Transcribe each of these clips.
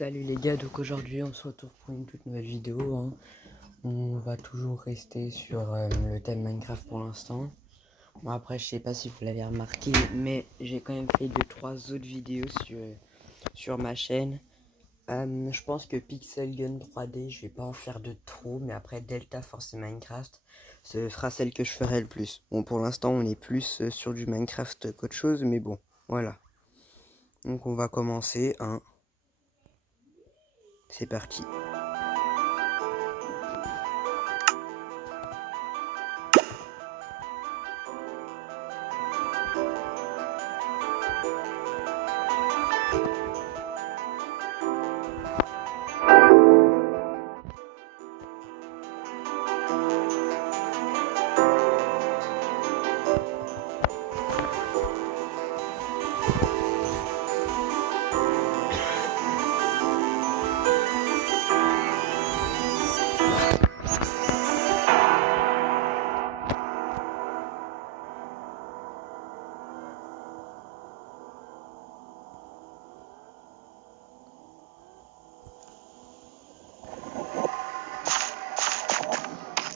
Salut les gars, donc aujourd'hui on se retrouve pour une toute nouvelle vidéo, hein. On va toujours rester sur le thème Minecraft pour l'instant. Bon, après je sais pas si vous l'avez remarqué, mais j'ai quand même fait 2-3 autres vidéos sur ma chaîne. Je pense que Pixel Gun 3D, je vais pas en faire de trop, mais après Delta Force et Minecraft, ce sera celle que je ferai le plus. Bon, pour l'instant on est plus sur du Minecraft qu'autre chose, mais bon, voilà. Donc on va commencer, hein. C'est parti.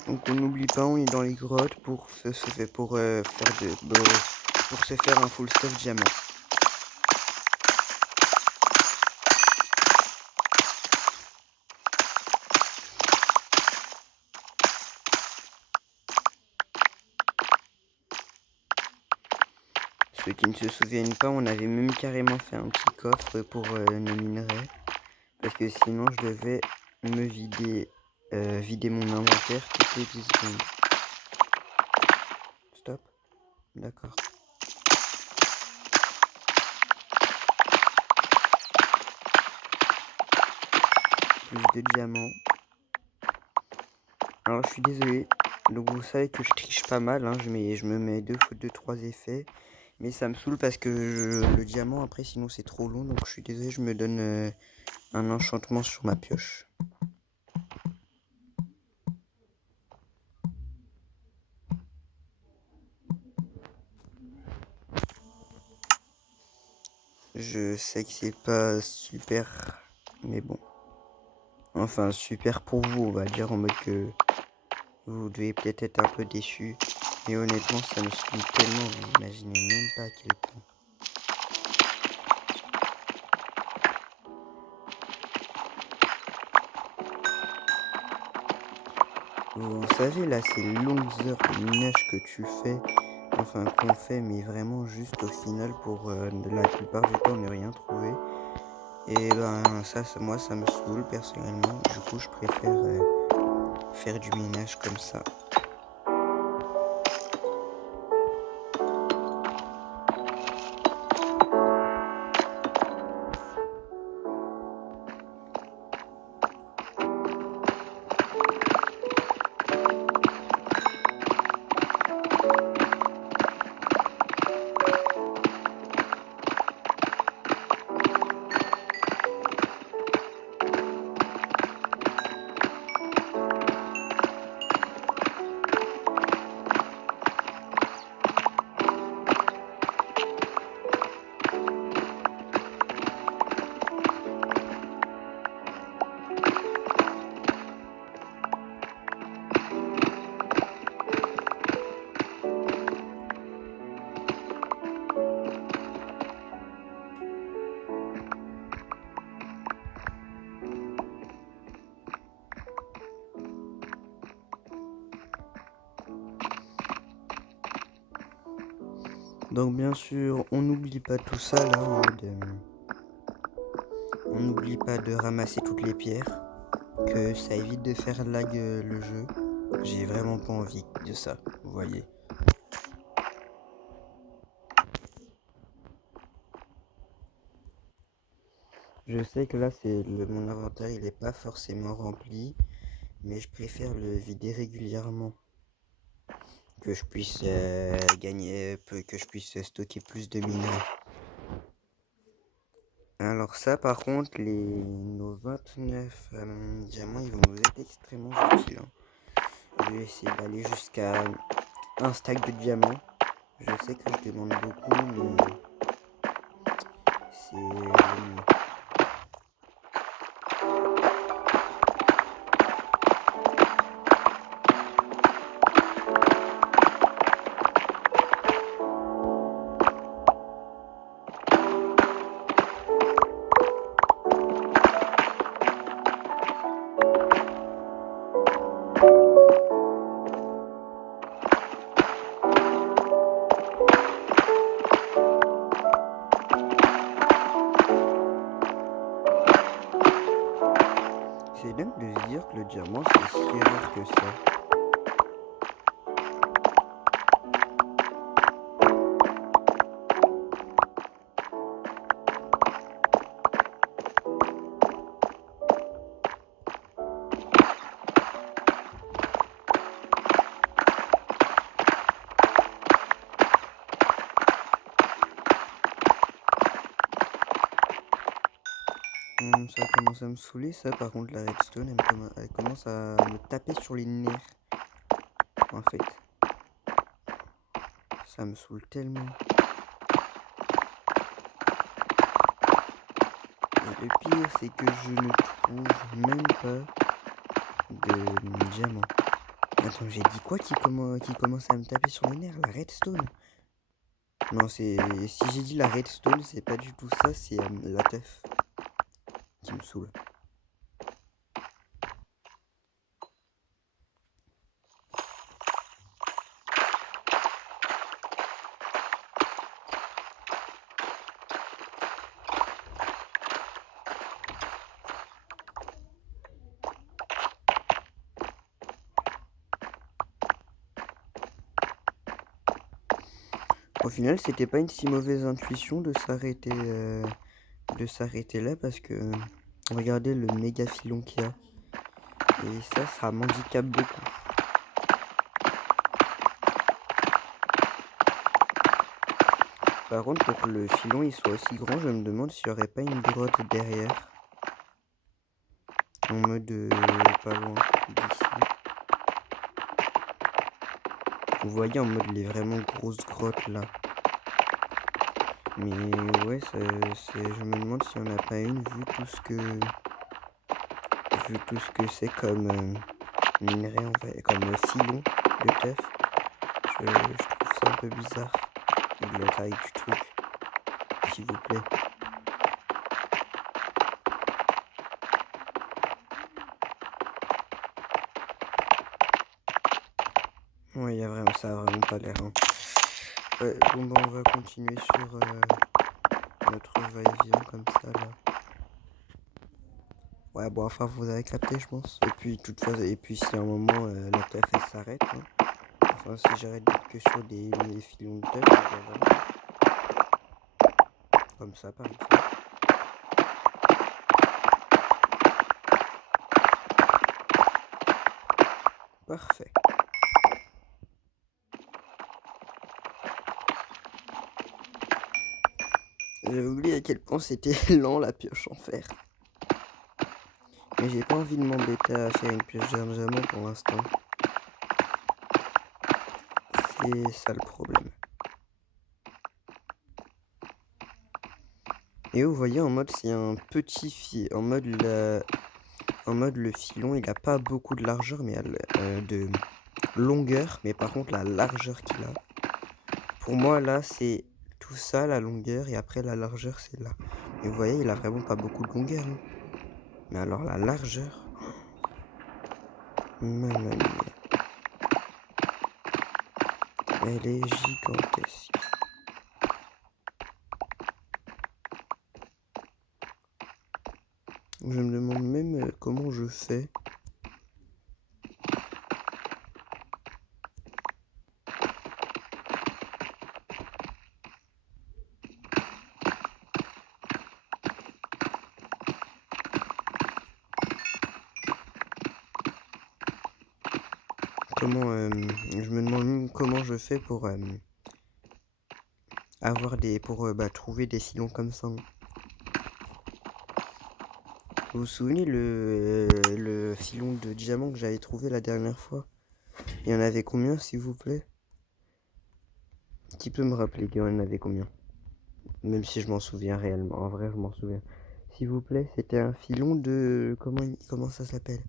Donc on n'oublie pas, on est dans les grottes pour se faire un full stuff diamant. Ceux qui ne se souviennent pas, on avait même carrément fait un petit coffre pour nos minerais. Parce que sinon je devais me vider mon inventaire toutes les 10 secondes. Stop. D'accord. Plus de diamants. Alors je suis désolé. Donc vous savez que je triche pas mal, hein. Je me mets 2-3 effets. Mais ça me saoule parce que le diamant après sinon c'est trop long. Donc je suis désolé, je me donne un enchantement sur ma pioche. Je sais que c'est pas super, mais bon. Enfin, super pour vous, on va dire, en mode que vous devez peut-être être un peu déçus. Mais honnêtement, ça me saoule tellement, vous imaginez même pas à quel point. Vous savez, là, ces longues heures de minage que tu fais, enfin qu'on fait, mais vraiment juste au final pour la plupart du temps ne rien trouver. Et ben moi ça me saoule personnellement, du coup je préfère faire du minage comme ça. Donc bien sûr, on n'oublie pas tout ça là, on n'oublie pas de ramasser toutes les pierres, que ça évite de faire lag le jeu. J'ai vraiment pas envie de ça, vous voyez. Je sais que là mon inventaire il est pas forcément rempli, mais je préfère le vider régulièrement. Que je puisse que je puisse stocker plus de minerais. Alors ça par contre, nos 29 diamants, ils vont nous être extrêmement utiles, hein. Je vais essayer d'aller jusqu'à un stack de diamants. Je sais que je demande beaucoup, mais c'est le mieux. C'est dingue de se dire que le diamant c'est si rare que ça. Ça commence à me saouler ça, par contre la redstone elle commence à me taper sur les nerfs. En fait, ça me saoule tellement. Et le pire c'est que je ne trouve même pas de diamant. Attends, j'ai dit quoi qui commence à me taper sur les nerfs? La redstone? Non, si j'ai dit la redstone, c'est pas du tout ça, c'est la teuf qui me saoule. Au final, c'était pas une si mauvaise intuition de s'arrêter là parce que regardez le méga filon qu'il y a. Et ça m'handicape beaucoup. Par contre, pour que le filon il soit aussi grand, je me demande s'il n'y aurait pas une grotte derrière. En mode pas loin d'ici. Vous voyez en mode les vraiment grosses grottes là. Mais ouais, je me demande s'il n'y en a pas une vu tout ce c'est comme minerai, comme filon de teuf. Je trouve ça un peu bizarre. De la taille du truc, s'il vous plaît. Ouais, ça a vraiment pas l'air. Hein. Ouais, bon, on va continuer sur notre va-et-vient comme ça là. Ouais, bon, enfin, vous avez capté, je pense. Et puis, si à un moment la teuf elle s'arrête, hein. Enfin, si j'arrête d'être que sur des filons de teuf, ben voilà. Comme ça, par exemple. Parfait. J'avais oublié à quel point c'était lent la pioche en fer. Mais j'ai pas envie de m'embêter à faire une pioche diamant pour l'instant. C'est ça le problème. Et vous voyez en mode c'est un petit fil. En mode le filon il a pas beaucoup de largeur mais de longueur. Mais par contre la largeur qu'il a. Pour moi là c'est tout ça la longueur et après la largeur c'est là. Et vous voyez il a vraiment pas beaucoup de longueur. Hein. Mais alors la largeur. Mamma mia. Elle est gigantesque. Je me demande même comment je fais. Je me demande même comment je fais pour trouver des filons comme ça. Vous vous souvenez le filon de diamant que j'avais trouvé la dernière fois? Il y en avait combien, s'il vous plaît? Qui peut me rappeler qu'il y en avait combien? Même si je m'en souviens réellement. En vrai, je m'en souviens. S'il vous plaît, c'était un filon de... Comment ça s'appelle?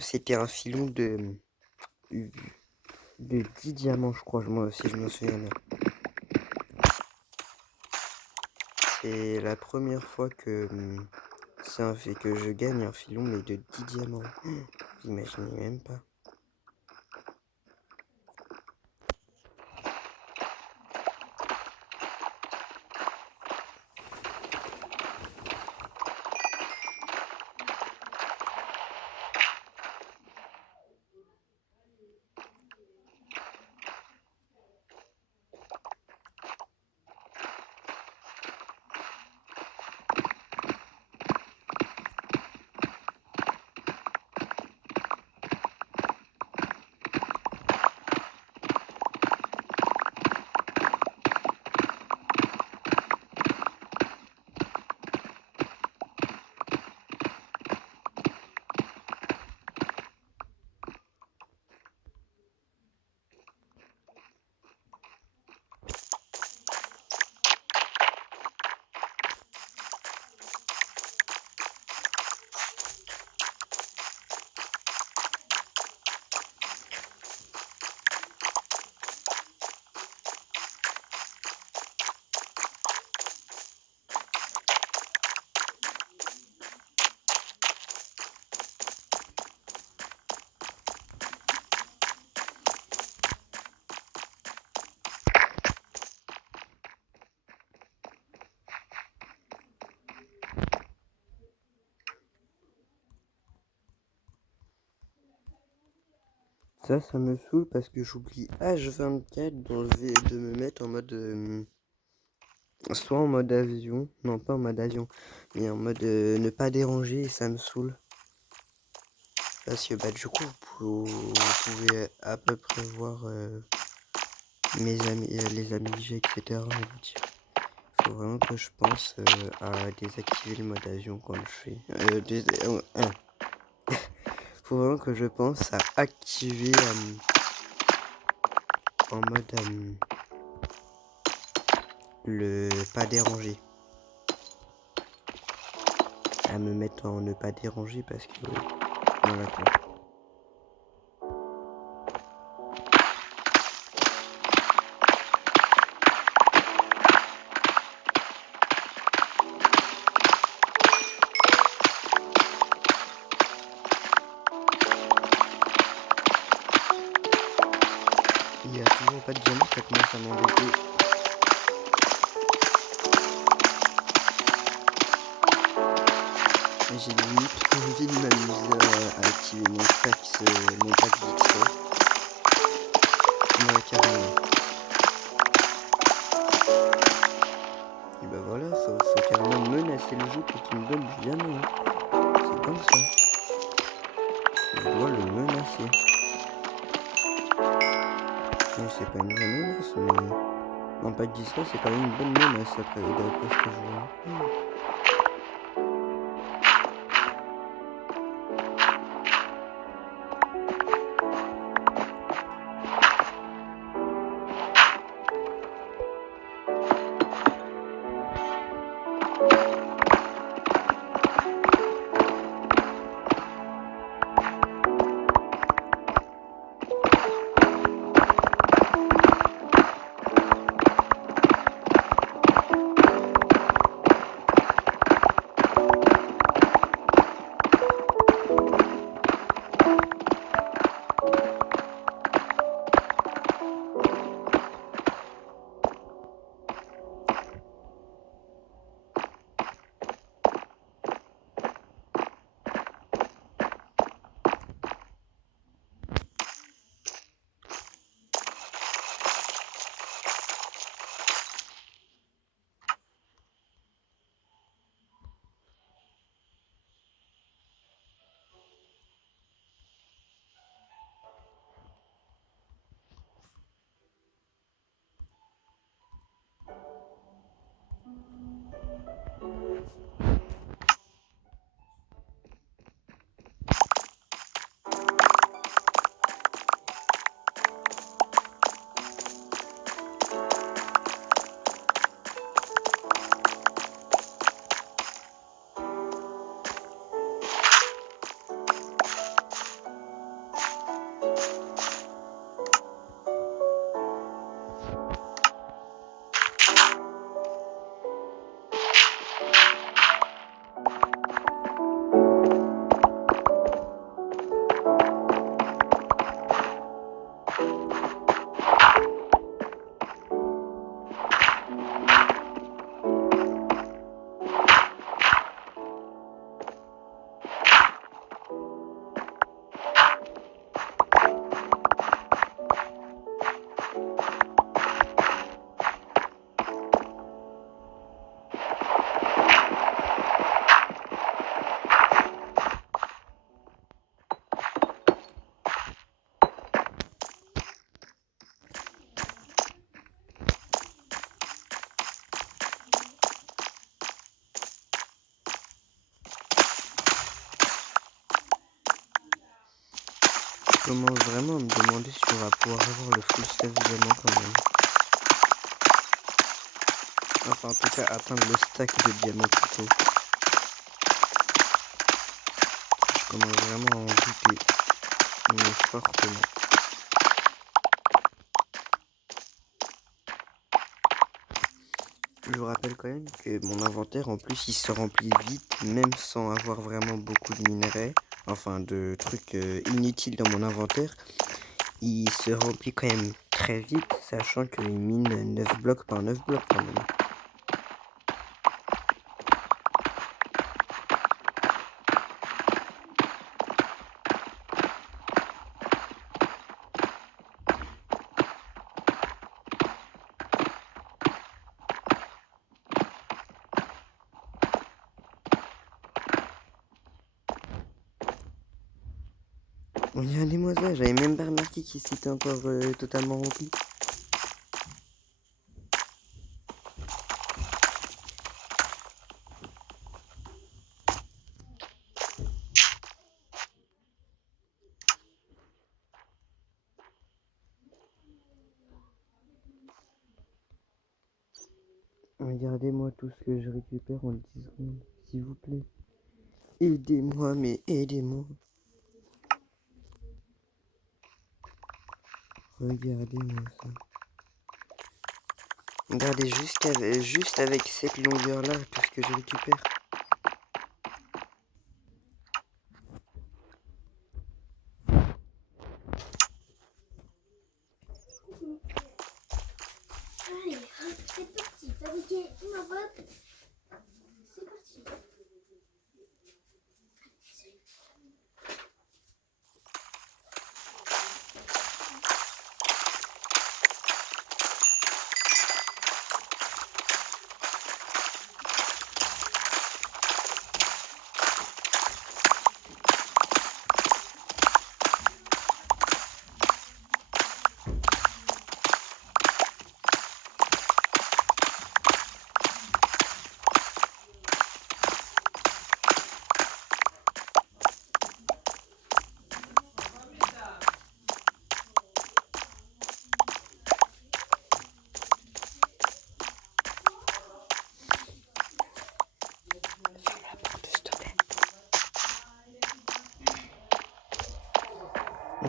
C'était un filon de 10 diamants, je crois, si je me souviens bien. C'est la première fois que ça fait que je gagne un filon, mais de 10 diamants. Vous imaginez même pas. Ça me saoule parce que j'oublie H24 de me mettre en mode... soit en mode avion, non pas en mode avion, mais en mode ne pas déranger et ça me saoule. Parce que du coup vous pouvez à peu près voir mes amis, les amis que j'ai, etc. On va dire. Faut vraiment que je pense à désactiver le mode avion quand je fais. Faut vraiment que je pense à activer en mode le pas déranger. À me mettre en ne pas déranger parce que voilà quoi. Il y a toujours pas de diamant, ça commence à m'embêter. J'ai limite envie de m'amuser à activer mon pack d'XP. Ouais, carrément. Et bah voilà, faut carrément menacer le jeu pour qu'il me donne du diamant. Hein. C'est comme ça. Je dois le menacer. Bon, c'est pas une vraie menace, mais... Non, pas que ça, c'est quand même une bonne menace d'après ce que je vois. Je commence vraiment à me demander si on va pouvoir avoir le full stack diamant quand même. Enfin, en tout cas, atteindre le stack de diamant plutôt. Je commence vraiment à en douter, mais fortement. Je vous rappelle quand même que mon inventaire, en plus, il se remplit vite, même sans avoir vraiment beaucoup de minerais. Enfin, de trucs inutiles dans mon inventaire. Il se remplit quand même très vite, sachant qu'il mine 9 blocs par 9 blocs quand même. Regardez-moi ça, j'avais même pas remarqué qu'il s'était encore totalement rempli. Regardez-moi tout ce que je récupère en 10 secondes, s'il vous plaît. Aidez-moi, mais aidez-moi. Regardez-moi ça. Regardez juste avec cette longueur-là, tout ce que je récupère. Allez, hop, c'est parti. Fabriquer une enveloppe. C'est parti.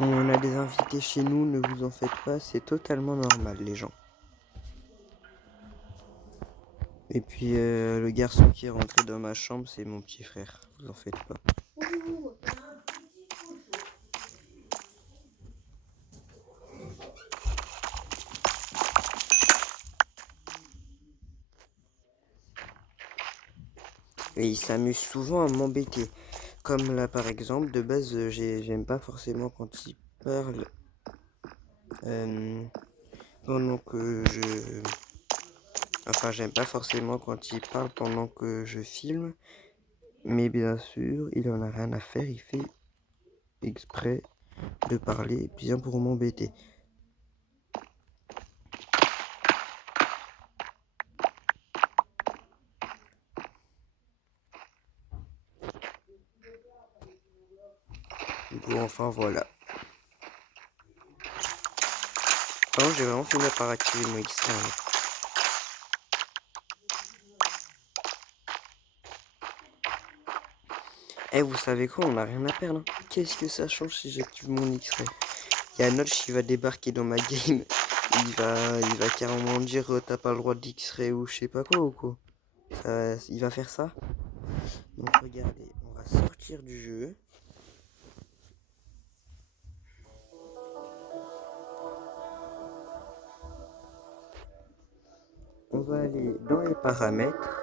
On a des invités chez nous, ne vous en faites pas, c'est totalement normal les gens. Et puis le garçon qui est rentré dans ma chambre, c'est mon petit frère, vous en faites pas. Ouh. Et il s'amuse souvent à m'embêter. Comme là par exemple, de base, j'aime pas forcément quand il parle pendant que je... Enfin, j'aime pas forcément quand il parle pendant que je filme. Mais bien sûr, il en a rien à faire, il fait exprès de parler bien pour m'embêter. Bon, enfin voilà. Par contre, j'ai vraiment fini par activer mon extrait. Eh, vous savez quoi, on n'a rien à perdre. Hein. Qu'est-ce que ça change si j'active mon X-Ray? Il y a Notch qui va débarquer dans ma game. Il va carrément me dire t'as pas le droit d'X-Ray ou je sais pas quoi ou quoi. Il va faire ça. Donc regardez, on va sortir du jeu. On va aller dans les paramètres.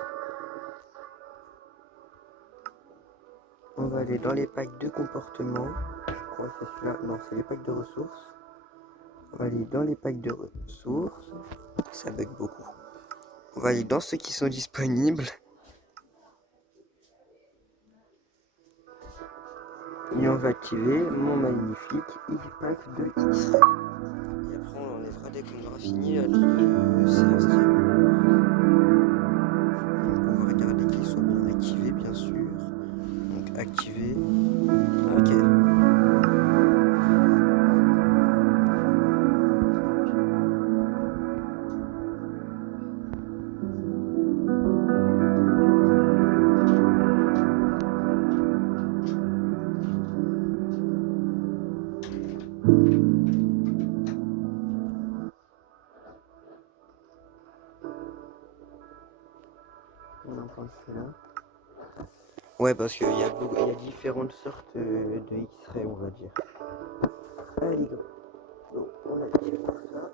On va aller dans les packs de comportement. Je crois que c'est celui-là. Non, c'est les packs de ressources. On va aller dans les packs de ressources. Ça bug beaucoup. On va aller dans ceux qui sont disponibles. Et on va activer mon magnifique e-pack de X-Ray. Et après on l'enlèvera dès qu'on aura fini la séance dialogue. On va regarder qu'il soit bien activé bien sûr. Donc activé. Ok. On en prend celui-là. Ouais, parce qu'il y a différentes sortes de X-ray, on va dire. Allez, go. Donc, on active tout ça.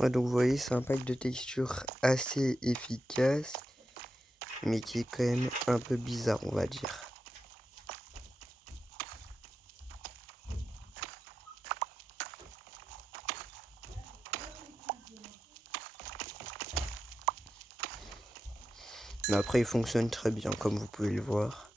Ouais, donc vous voyez, c'est un pack de texture assez efficace, mais qui est quand même un peu bizarre, on va dire. Mais après, il fonctionne très bien, comme vous pouvez le voir.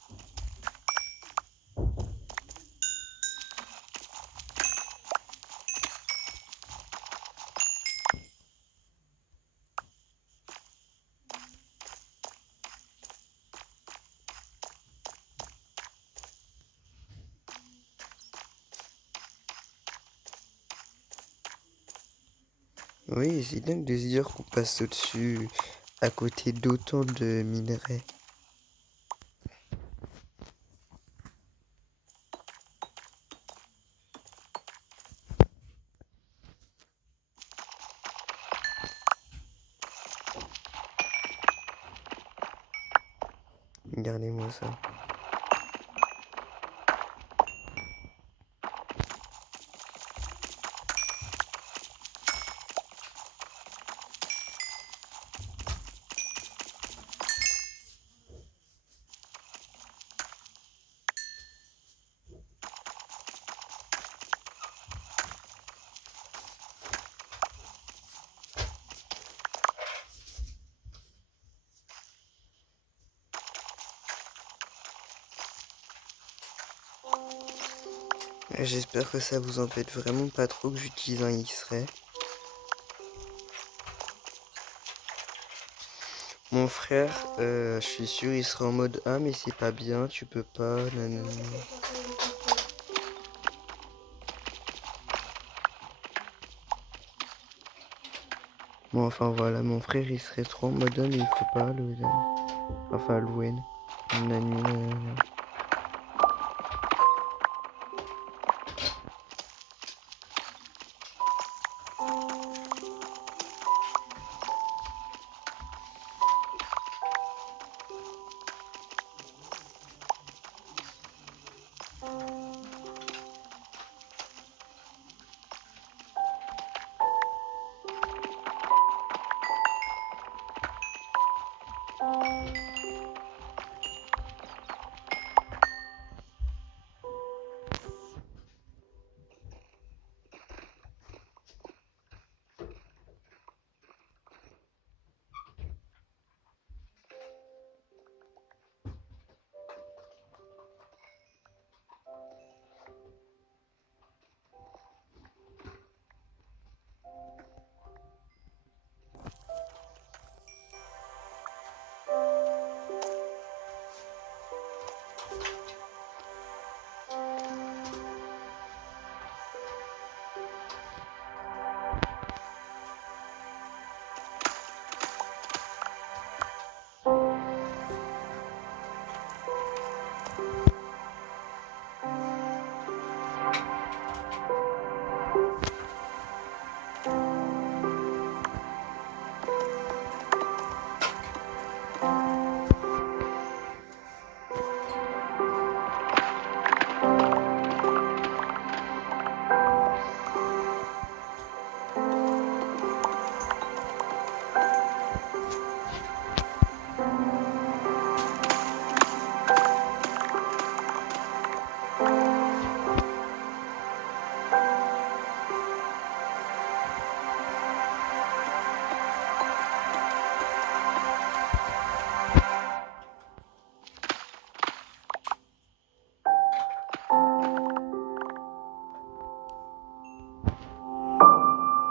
Oui, c'est dingue de se dire qu'on passe au-dessus à côté d'autant de minerais. Regardez-moi ça. J'espère que ça vous embête vraiment pas trop que j'utilise un X-ray. Mon frère, je suis sûr, il sera en mode ah mais c'est pas bien, tu peux pas, nanana. Bon, enfin voilà, mon frère il serait trop en mode ah mais il faut pas le. Enfin Halloween. Nanani, nanana. Ah,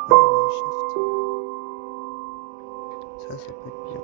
Mineshaft. Ça peut être bien.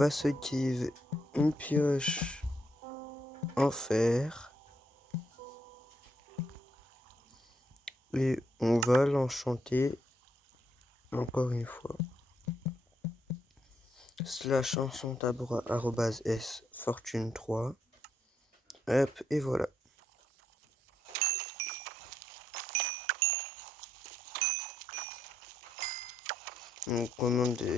va se give une pioche en fer et on va l'enchanter encore une fois. Slash enchantable @s fortune 3. Hop, et voilà. Donc,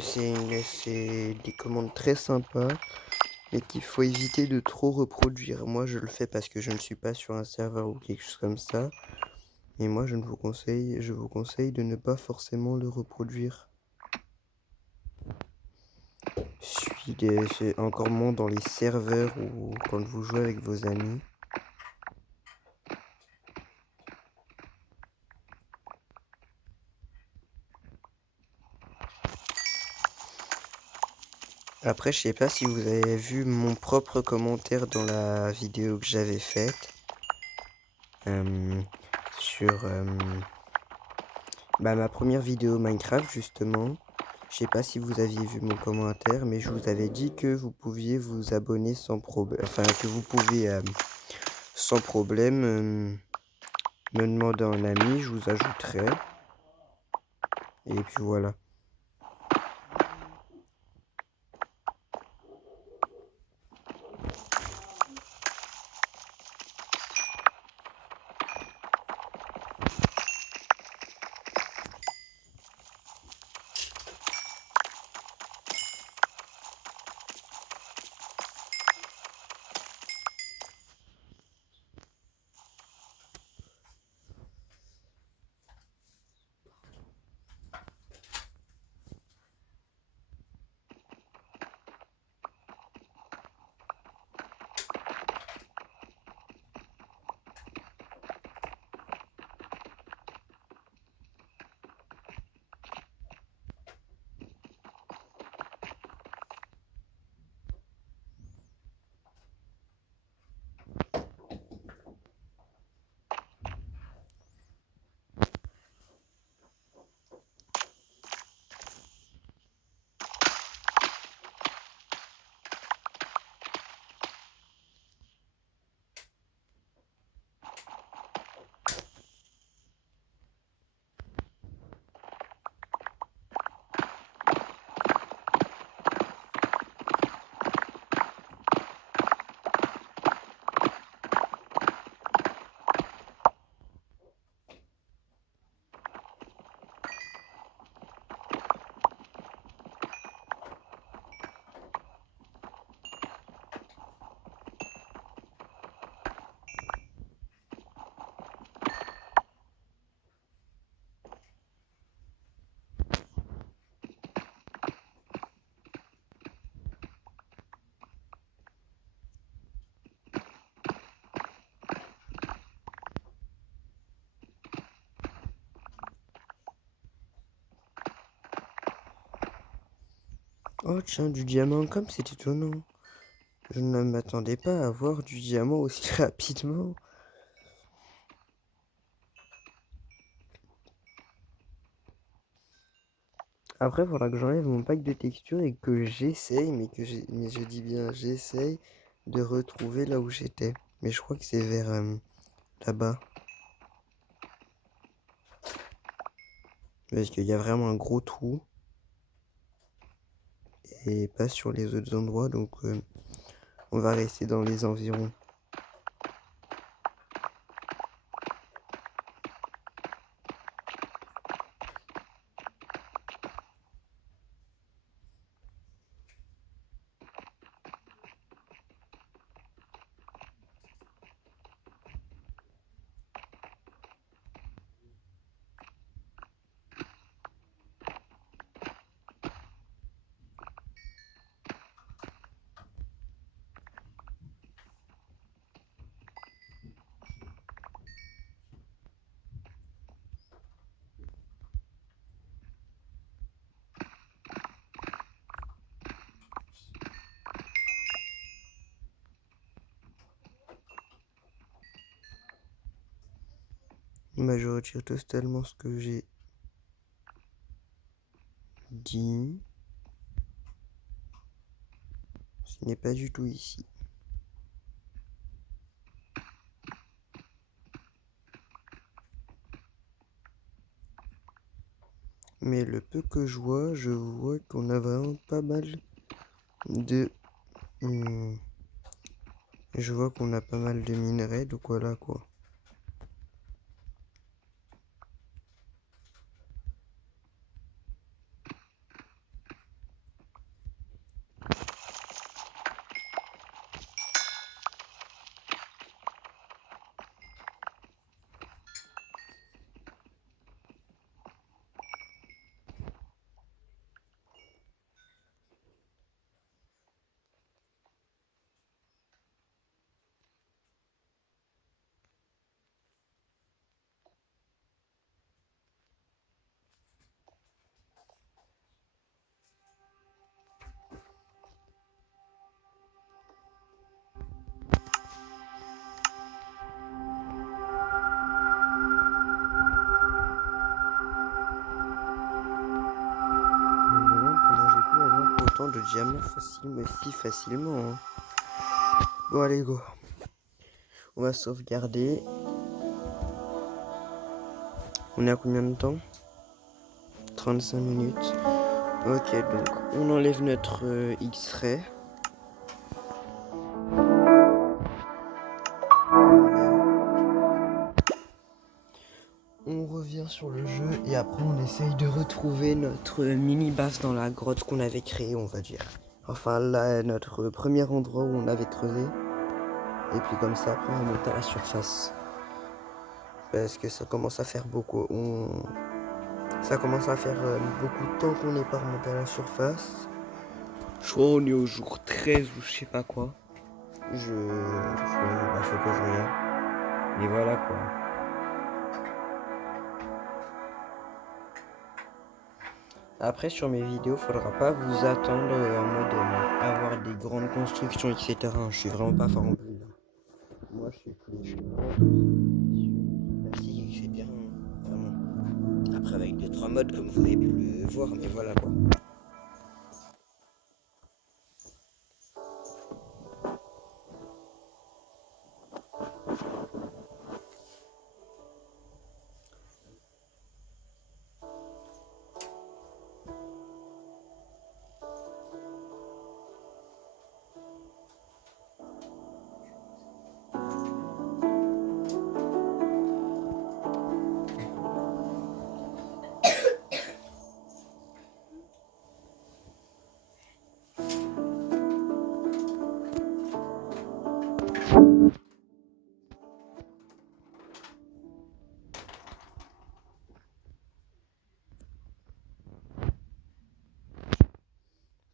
c'est des commandes très sympas, mais qu'il faut éviter de trop reproduire. Moi, je le fais parce que je ne suis pas sur un serveur ou quelque chose comme ça. Et moi, je vous conseille de ne pas forcément le reproduire. C'est encore moins dans les serveurs ou quand vous jouez avec vos amis. Après, je sais pas si vous avez vu mon propre commentaire dans la vidéo que j'avais faite sur ma première vidéo Minecraft justement. Je sais pas si vous aviez vu mon commentaire, mais je vous avais dit que vous pouviez vous abonner sans problème, enfin que vous pouvez sans problème me demander un ami, je vous ajouterai. Et puis voilà. Oh tiens, du diamant, comme c'est étonnant. Je ne m'attendais pas à avoir du diamant aussi rapidement. Après, il faudra que j'enlève mon pack de texture et que j'essaye, mais je dis bien j'essaye de retrouver là où j'étais. Mais je crois que c'est vers là-bas. Parce qu'il y a vraiment un gros trou et pas sur les autres endroits, donc on va rester dans les environs. Bah, je retire totalement ce que j'ai dit. qui n'est pas du tout ici. Mais le peu que je vois qu'on a vraiment pas mal de... je vois qu'on a pas mal de minerais, donc voilà quoi. Autant de diamants si facilement. Hein. Bon allez go. On va sauvegarder. On est à combien de temps? 35 minutes. Ok, donc on enlève notre X-ray. On revient sur le jeu et après on essaye de retrouver notre mini-base dans la grotte qu'on avait créée, on va dire. Enfin là, notre premier endroit où on avait creusé. Et puis comme ça, après on monte à la surface. Parce que ça commence à faire beaucoup. Ça commence à faire beaucoup de temps qu'on n'est pas remonté à la surface. Je crois qu'on est au jour 13 ou je sais pas quoi. Faut que je regarde. Et voilà quoi. Après sur mes vidéos, faudra pas vous attendre en mode avoir des grandes constructions, etc. Je suis vraiment pas fort en plus. Moi je suis plus classique, etc. Vraiment. Après avec 2-3 modes comme vous avez pu le voir, mais voilà quoi.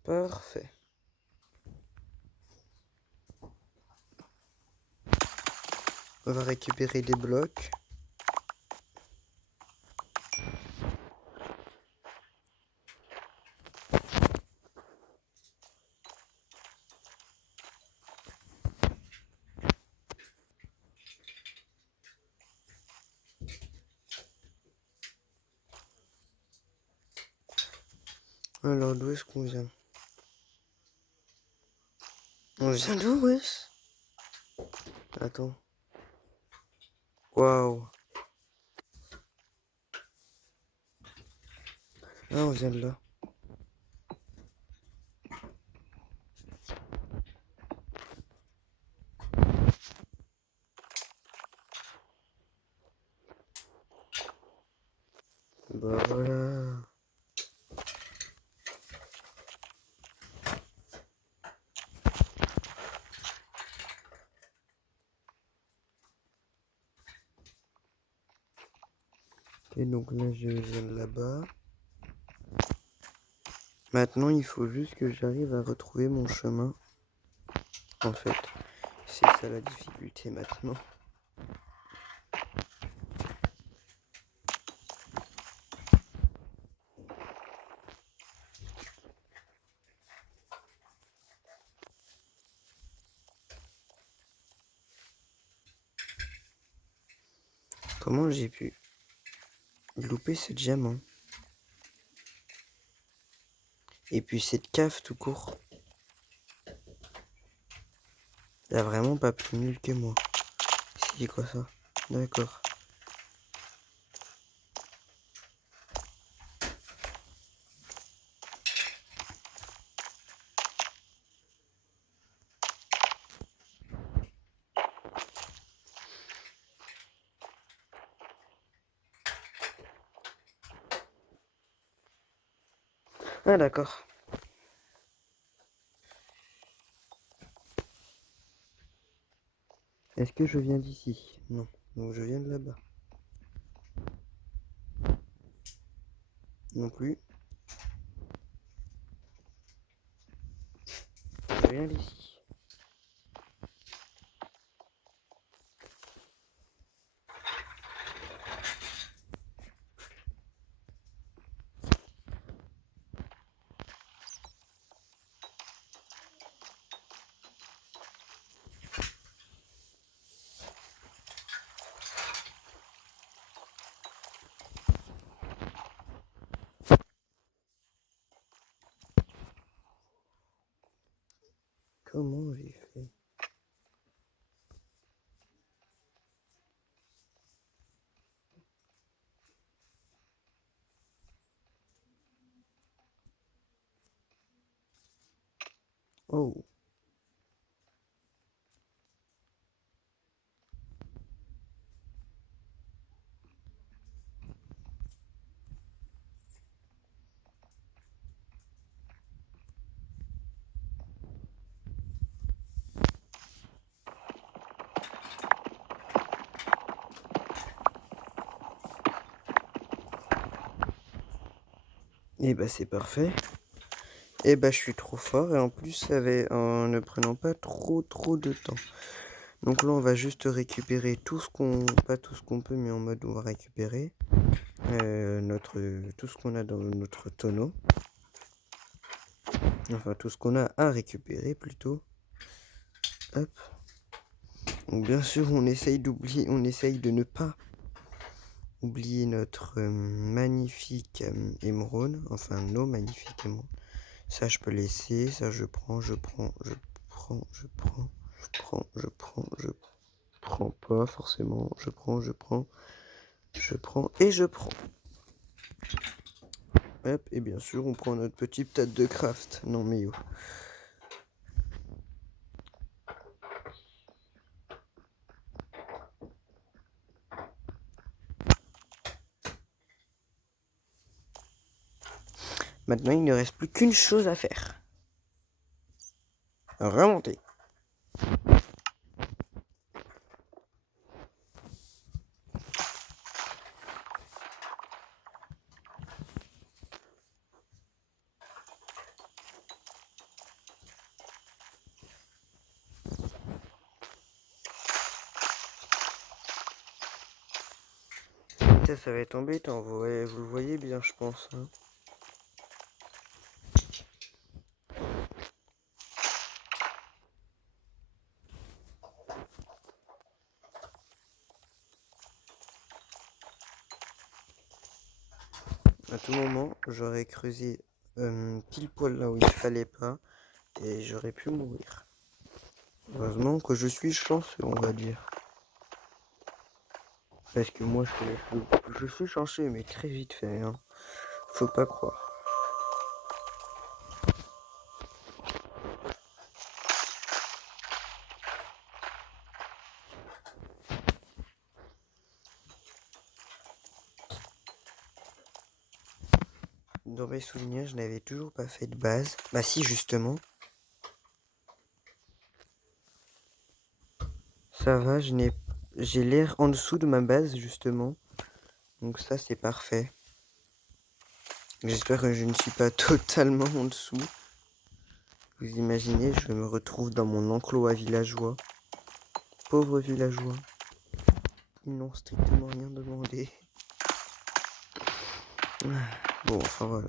Parfait. On va récupérer des blocs. Alors d'où est-ce qu'on vient? On vient d'où, wesh? Attends. Waouh. Ah, on vient de là. Bah voilà. Et donc là, je viens de là-bas. Maintenant, il faut juste que j'arrive à retrouver mon chemin. En fait, c'est ça la difficulté maintenant. Comment j'ai pu louper ce diamant? Et puis cette cave tout court. Il a vraiment pas plus nul que moi. C'est quoi ça? D'accord. Ah d'accord. Est-ce que je viens d'ici? Non. Donc je viens de là-bas. Non plus. Je viens d'ici. Comment j'ai fait? Oh. Et bah c'est parfait. Et bah je suis trop fort et en plus en ne prenant pas trop de temps. Donc là on va juste récupérer tout ce qu'on, pas tout ce qu'on peut, mais en mode on va récupérer tout ce qu'on a dans notre tonneau. Enfin tout ce qu'on a à récupérer plutôt. Hop. Donc bien sûr on essaye de ne pas oublier notre magnifique émeraude, enfin nos magnifiques émeraudes. Ça je peux laisser, ça je prends pas forcément, je prends et je prends. Hop, et bien sûr on prend notre petite tête de craft. Non mais oh. Maintenant il ne reste plus qu'une chose à faire. Remonter. Ça va être embêtant, vous le voyez bien je pense. Hein. À tout moment, j'aurais creusé pile poil là où il fallait pas et j'aurais pu mourir. Heureusement que je suis chanceux, on va dire. Parce que moi, je suis chanceux, mais très vite fait. Hein. Faut pas croire. Dans mes souvenirs, je n'avais toujours pas fait de base. Bah si, justement. Ça va, j'ai l'air en dessous de ma base, justement. Donc ça, c'est parfait. J'espère que je ne suis pas totalement en dessous. Vous imaginez, je me retrouve dans mon enclos à villageois. Pauvres villageois. Ils n'ont strictement rien demandé. Bon, enfin voilà.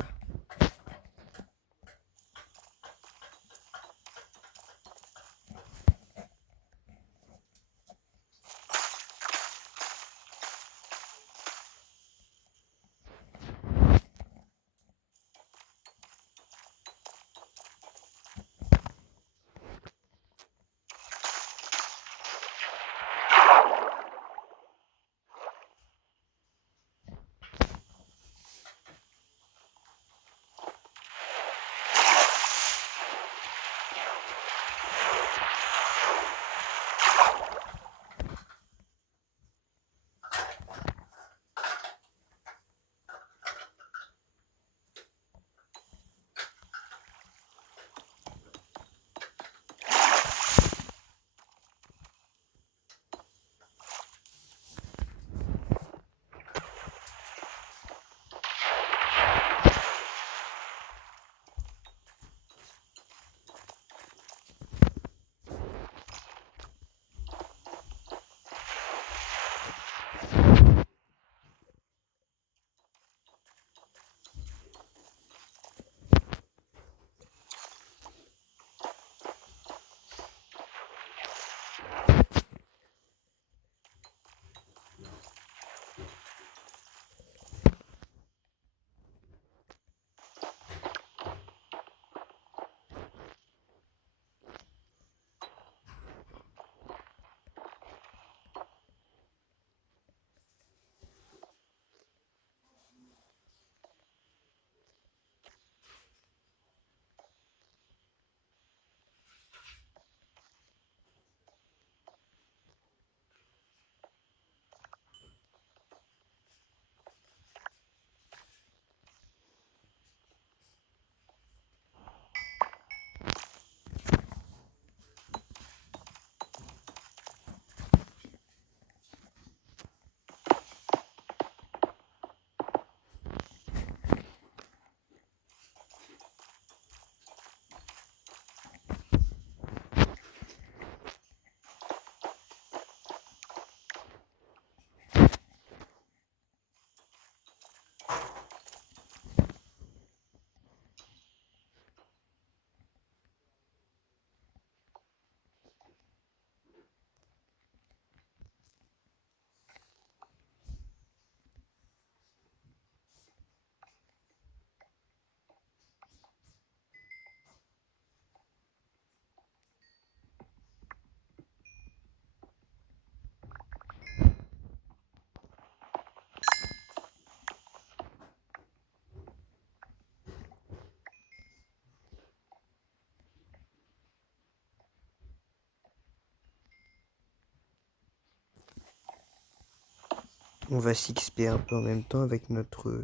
On va s'XP un peu en même temps avec notre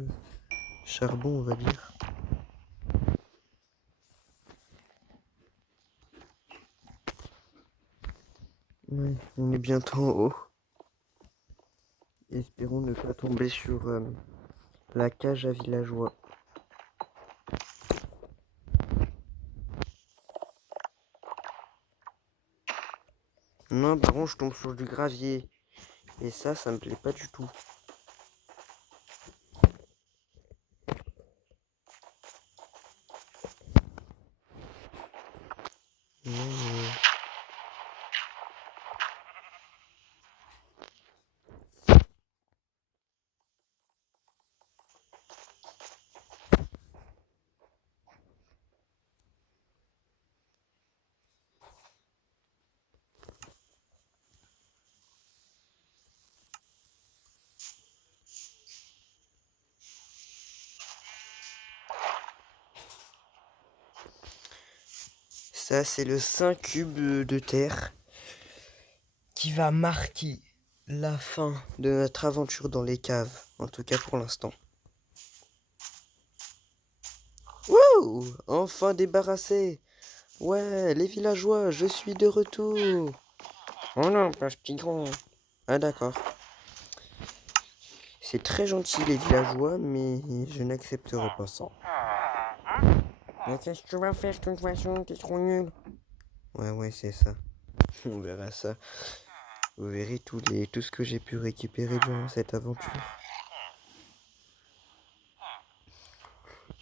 charbon, on va dire. Ouais, on est bientôt en haut. Espérons ne pas tomber sur la cage à villageois. Non, par contre, je tombe sur du gravier. Et ça me plaît pas du tout. Non, mais... Ça, c'est le 5 cubes de terre qui va marquer la fin de notre aventure dans les caves. En tout cas pour l'instant. Wouh! Enfin débarrassé! Ouais, les villageois, je suis de retour! Oh non, pas ce petit grand! Ah d'accord. C'est très gentil les villageois, mais je n'accepterai pas ça. Mais qu'est-ce que tu vas faire de toute façon? T'es trop nul. Ouais, c'est ça. On verra ça. Vous verrez tout ce que j'ai pu récupérer durant cette aventure.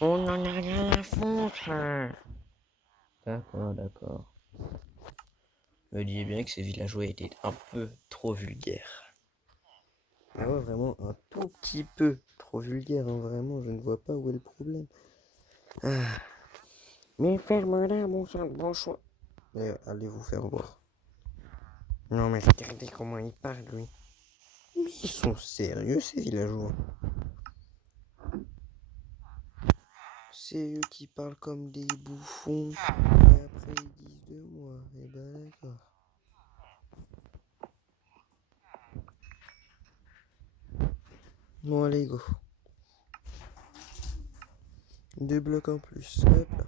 On en a rien à foutre. D'accord. Me disais bien que ces villageois étaient un peu trop vulgaires. Ah ouais, vraiment un tout petit peu trop vulgaire, hein, vraiment, je ne vois pas où est le problème. Ah. Mais ferme-la, mon sang, bon choix. Allez vous faire voir. Non mais regardez comment il parle, lui. Mais ils sont sérieux, ces villageois. C'est eux qui parlent comme des bouffons. Et après ils disent de moi. Eh ben d'accord. Bon allez go. 2 blocs en plus. Hop là.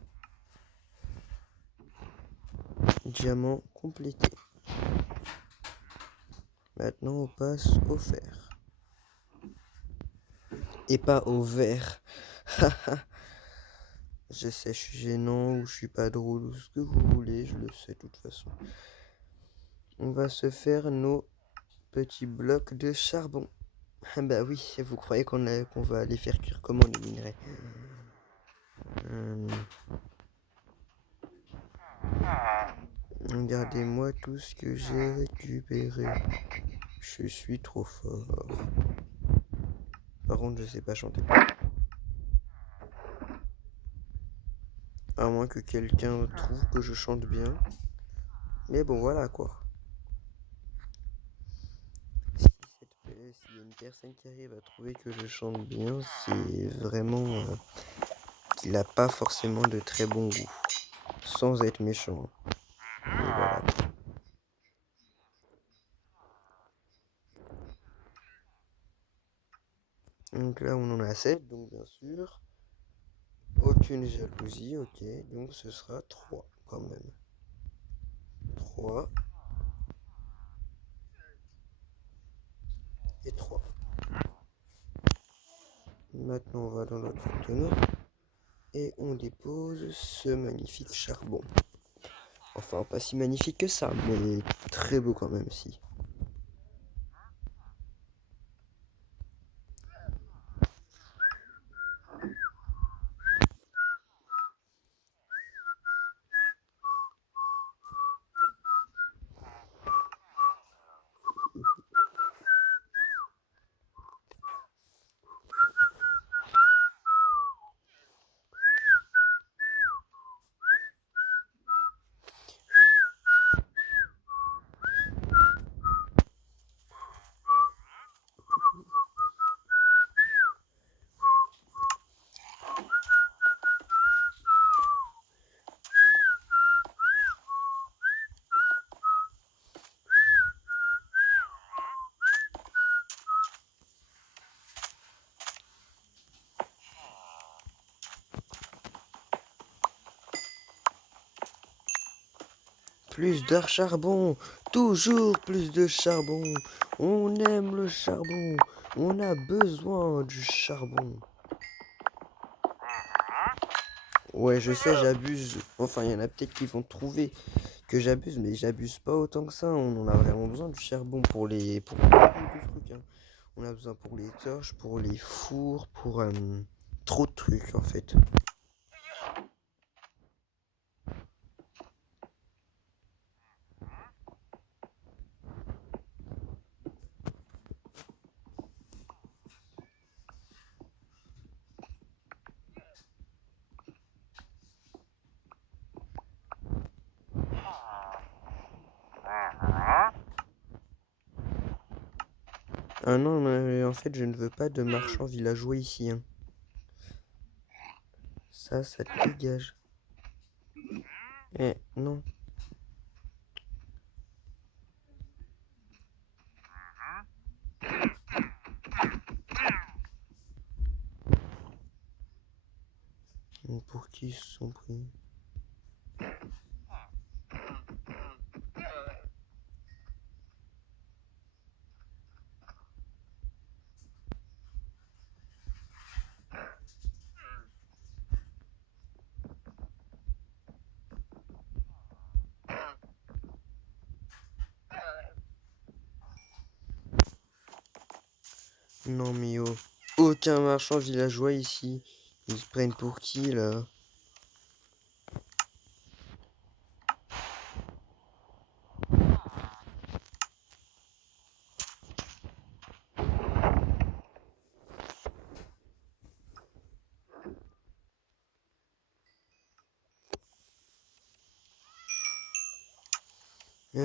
Diamant complété. Maintenant on passe au fer. Et pas au vert. Je sais, je suis gênant ou je suis pas drôle ou ce que vous voulez, je le sais de toute façon. On va se faire nos petits blocs de charbon. Ah bah oui, vous croyez qu'on va aller faire cuire comment les minerais? Regardez-moi tout ce que j'ai récupéré. Je suis trop fort. Par contre, je sais pas chanter. À moins que quelqu'un trouve que je chante bien. Mais bon, voilà quoi. S'il y a une personne qui arrive à trouver que je chante bien, c'est vraiment qu'il a pas forcément de très bon goût. Sans être méchant. Mais voilà. Donc là, on en a 7, donc bien sûr. Aucune jalousie, ok. Donc ce sera 3 quand même. 3 et 3. Maintenant, on va dans notre conteneur et on dépose ce magnifique charbon. Enfin, pas si magnifique que ça, mais très beau quand même, si. Plus de charbon, toujours plus de charbon. On aime le charbon, on a besoin du charbon. Ouais, je sais, j'abuse. Enfin, il y en a peut-être qui vont trouver que j'abuse, mais j'abuse pas autant que ça. On en a vraiment besoin du charbon pour beaucoup de trucs, hein. On a besoin pour les torches, pour les fours, pour trop de trucs en fait. Ah non, mais en fait, je ne veux pas de marchands villageois ici, hein. Ça te dégage. Eh, non. Pour qui ils se sont pris? Non, mais oh, aucun marchand villageois ici. Ils se prennent pour qui, là? Ah.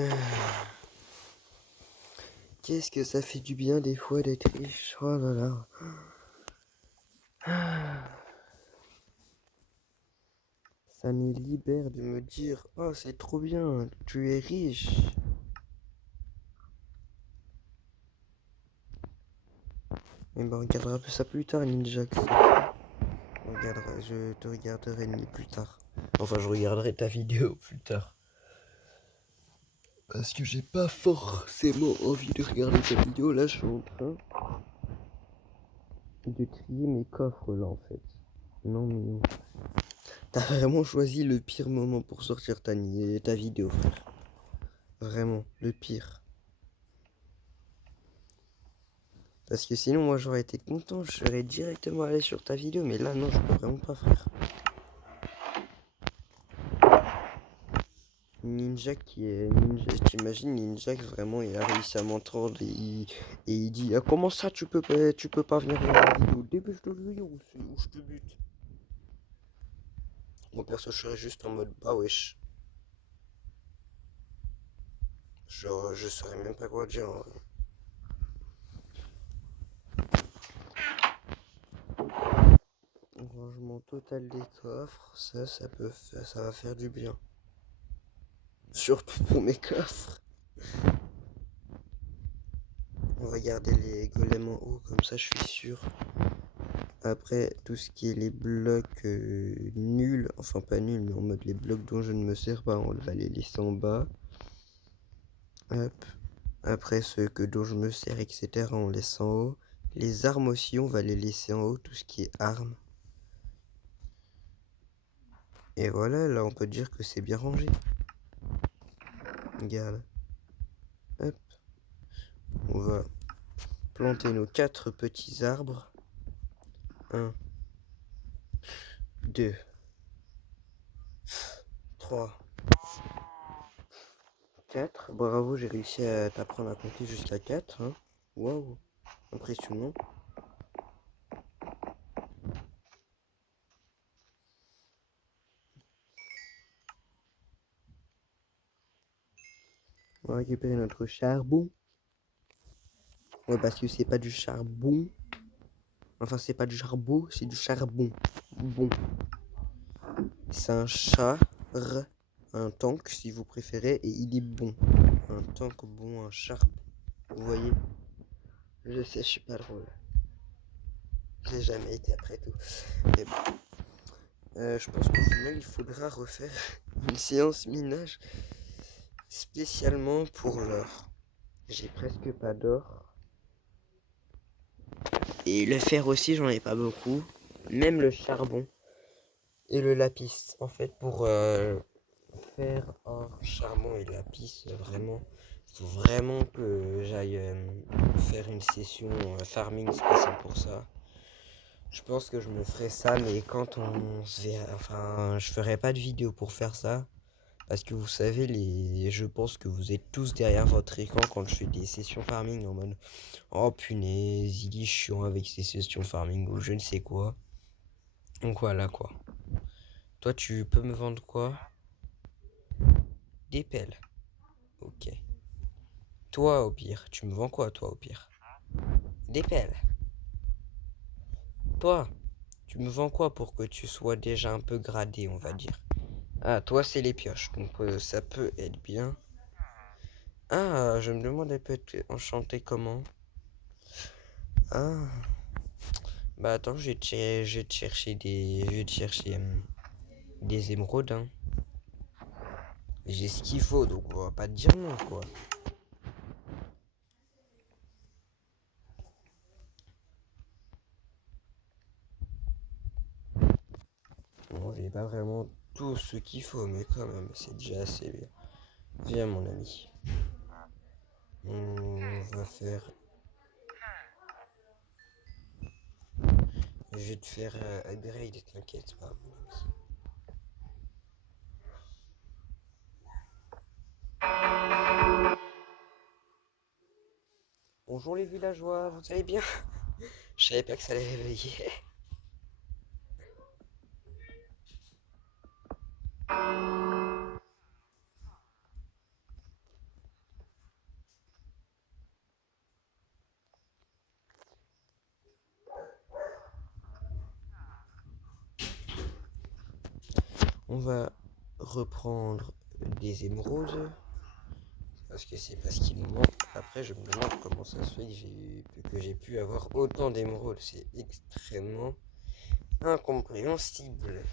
Qu'est-ce que ça fait du bien des fois d'être riche. Oh là là. Ah. Ça me libère de me dire, oh c'est trop bien, tu es riche. Mais ben on regardera ça plus tard, Ninjax. Je te regarderai plus tard. Enfin, je regarderai ta vidéo plus tard. Parce que j'ai pas forcément envie de regarder ta vidéo. Là, je suis en train de trier mes coffres, là, en fait. Non, mais non. T'as vraiment choisi le pire moment pour sortir ta vidéo, frère. Vraiment, le pire. Parce que sinon, moi, j'aurais été content. Je serais directement allé sur ta vidéo. Mais là, non, je peux vraiment pas, frère. Ninja qui est ninja, t'imagines Ninja vraiment il a réussi à m'entendre et il dit ah, comment ça tu peux pas venir voir la vidéo, dépêche de le vidéo ou je te bute. Mon perso je serais juste en mode bah wesh. Genre je saurais même pas quoi dire en vrai. Rangement total des coffres, ça va faire du bien. Surtout pour mes coffres. On va garder les golems en haut comme ça je suis sûr. Après, tout ce qui est les blocs nuls, enfin pas nuls, mais en mode les blocs dont je ne me sers pas, on va les laisser en bas. Hop. Après, ceux dont je me sers, etc., on laisse en haut. Les armes aussi, on va les laisser en haut, tout ce qui est armes. Et voilà, là, on peut dire que c'est bien rangé. Regarde. Hop. On va planter nos 4 petits arbres. 1, 2, 3, 4. Bravo, j'ai réussi à t'apprendre à compter jusqu'à 4. Hein. Waouh, impressionnant. On va récupérer notre charbon. Ouais, parce que c'est pas du charbon. Enfin, c'est pas du charbon, c'est du charbon. Bon. C'est un char, un tank si vous préférez, et il est bon. Un tank bon, un charbon. Vous voyez? Je sais, je suis pas drôle. J'ai jamais été après tout. Mais bon. Je pense qu'au final, il faudra refaire une séance minage. spécialement pour l'or. J'ai presque pas d'or. Et le fer aussi, j'en ai pas beaucoup. Même le charbon et le lapis. En fait, pour fer, or, charbon et lapis, vraiment, il faut vraiment que j'aille faire une session farming spéciale pour ça. Je pense que je me ferai ça, mais quand on se verra, enfin, je ferai pas de vidéo pour faire ça. Parce que vous savez, je pense que vous êtes tous derrière votre écran quand je fais des sessions farming en mode oh punaise, il est chiant avec ses sessions farming ou je ne sais quoi. Donc voilà quoi. Toi, tu peux me vendre quoi? Des pelles. Ok. Toi, au pire, tu me vends quoi, toi, au pire? Des pelles. Toi, tu me vends quoi pour que tu sois déjà un peu gradé, on va dire? Ah, toi, c'est les pioches, donc ça peut être bien. Ah, je me demande, elle peut être enchantée comment? Ah, bah attends, je vais te chercher des émeraudes, hein. J'ai ce qu'il faut, donc on va pas te dire non, quoi. Bon, j'ai pas vraiment tout ce qu'il faut, mais quand même, c'est déjà assez bien. Viens, mon ami. On va faire. Je vais te faire upgrade, t'inquiète pas, mon ami. Bonjour les villageois, vous allez bien? Je savais pas que ça allait réveiller. On va reprendre des émeraudes. Parce que c'est parce qu'il nous manque. Après, je me demande comment ça se fait que j'ai pu avoir autant d'émeraudes. C'est extrêmement incompréhensible.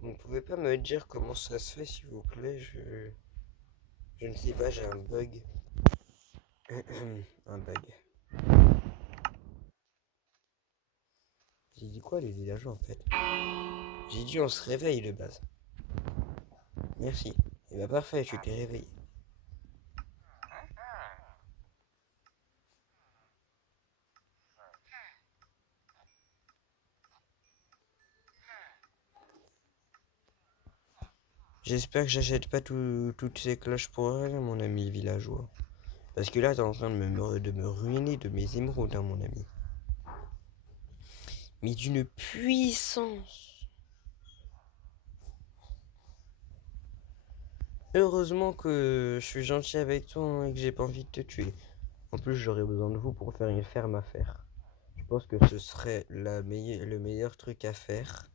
Vous ne pouvez pas me dire comment ça se fait, s'il vous plaît. Je ne sais pas, j'ai un bug. Un bug. J'ai dit quoi, les villageois, en fait? J'ai dit on se réveille de base. Merci. Et bah parfait, tu t'es réveillé. J'espère que j'achète pas toutes ces cloches pour rien, mon ami le villageois. Parce que là, t'es en train de me ruiner de mes émeraudes, hein, mon ami. Mais d'une puissance. Heureusement que je suis gentil avec toi hein, et que j'ai pas envie de te tuer. En plus, j'aurais besoin de vous pour faire une ferme à faire. Je pense que ce serait le meilleur truc à faire.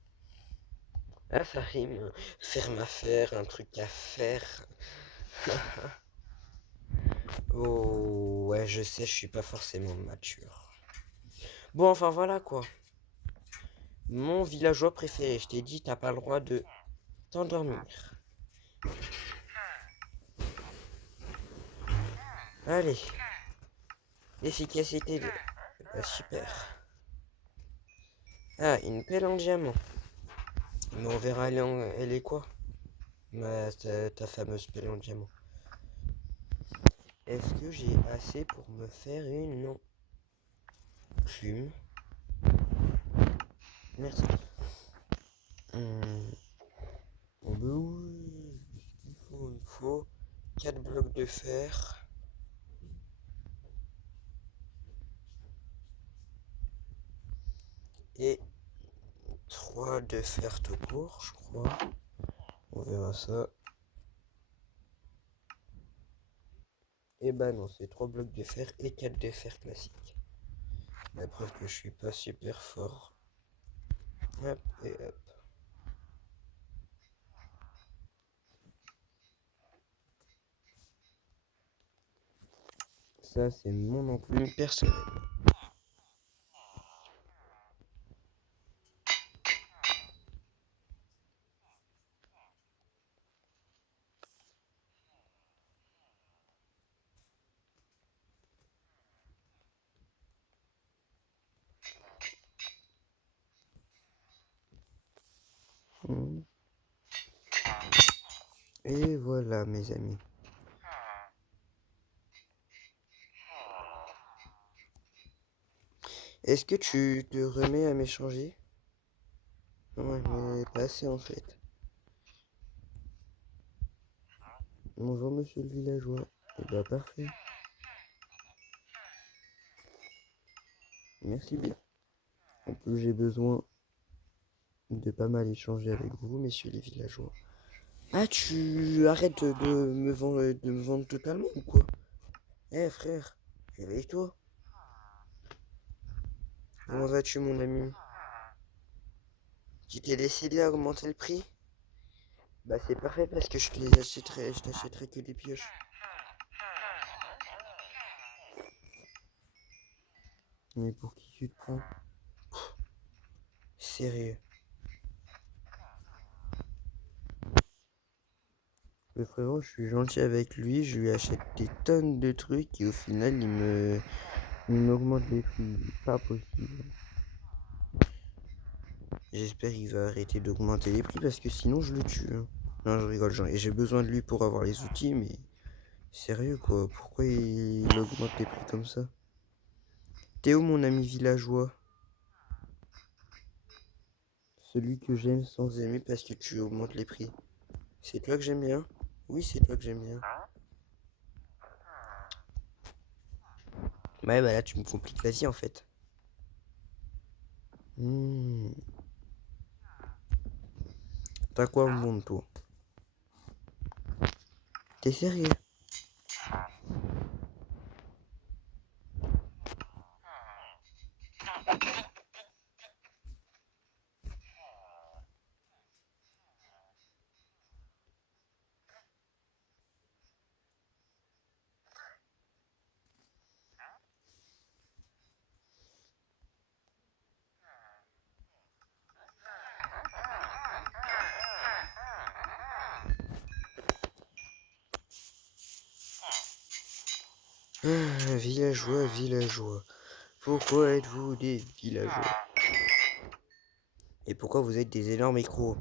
Ah, ça rime. Ferme à faire, un truc à faire. Oh, ouais, je sais, je suis pas forcément mature. Bon, enfin voilà quoi. Mon villageois préféré, je t'ai dit, t'as pas le droit de t'endormir. Allez, l'efficacité de... Bah, super. Ah, une pelle en diamant. Mais on verra, elle est quoi? Ta fameuse pelle en diamant. Est-ce que j'ai assez pour me faire une plume? Merci. Oh bah oui, il faut 4 blocs de fer. Et 3 de fer tout court, je crois. On verra ça. Et bah non, c'est 3 blocs de fer et 4 de fer classique. La preuve que je suis pas super fort. Hop et hop. Ça, c'est mon enclume personnelle. Hmm. Et voilà, mes amis. Est-ce que tu te remets à m'échanger? Ouais, mais pas assez en fait. Bonjour, monsieur le villageois. Eh bah, parfait. Merci bien. En plus, j'ai besoin de pas mal échanger avec vous, messieurs les villageois. Ah, tu arrêtes de me vendre totalement ou quoi? Eh frère, réveille-toi. Comment vas-tu, mon ami? Tu t'es décidé à augmenter le prix? Bah c'est parfait parce que je t'achèterai que des pioches. Mais pour qui tu te prends? Sérieux. Le frérot, je suis gentil avec lui, je lui achète des tonnes de trucs et au final il m'augmente les prix. Pas possible. J'espère qu'il va arrêter d'augmenter les prix parce que sinon je le tue. Hein. Non, je rigole, et j'ai besoin de lui pour avoir les outils, mais sérieux quoi, pourquoi il augmente les prix comme ça? T'es où mon ami villageois? Celui que j'aime sans aimer parce que tu augmentes les prix. C'est toi que j'aime bien? Oui, c'est toi que j'aime bien. Ouais, bah là, tu me compliques la vie en fait. Hmm. T'as quoi au monde, toi? T'es sérieux? Ah, villageois, villageois. Pourquoi êtes-vous des villageois? Et pourquoi vous êtes des énormes écros?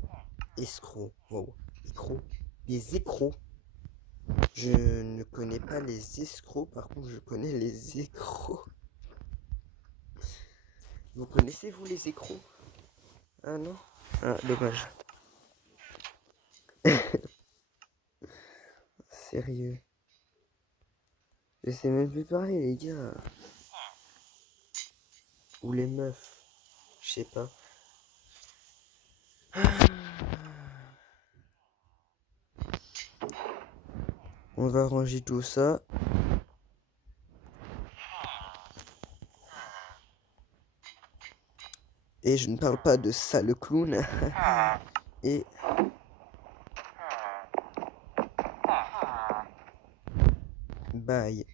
Escrocs. Wow. Écros? Des écros? Je ne connais pas les escrocs, par contre je connais les écros. Vous connaissez vous les écros? Ah non? Ah, dommage. Sérieux. Je sais même plus parler les gars. Ou les meufs. Je sais pas. On va ranger tout ça. Et je ne parle pas de ça le clown. Et bye.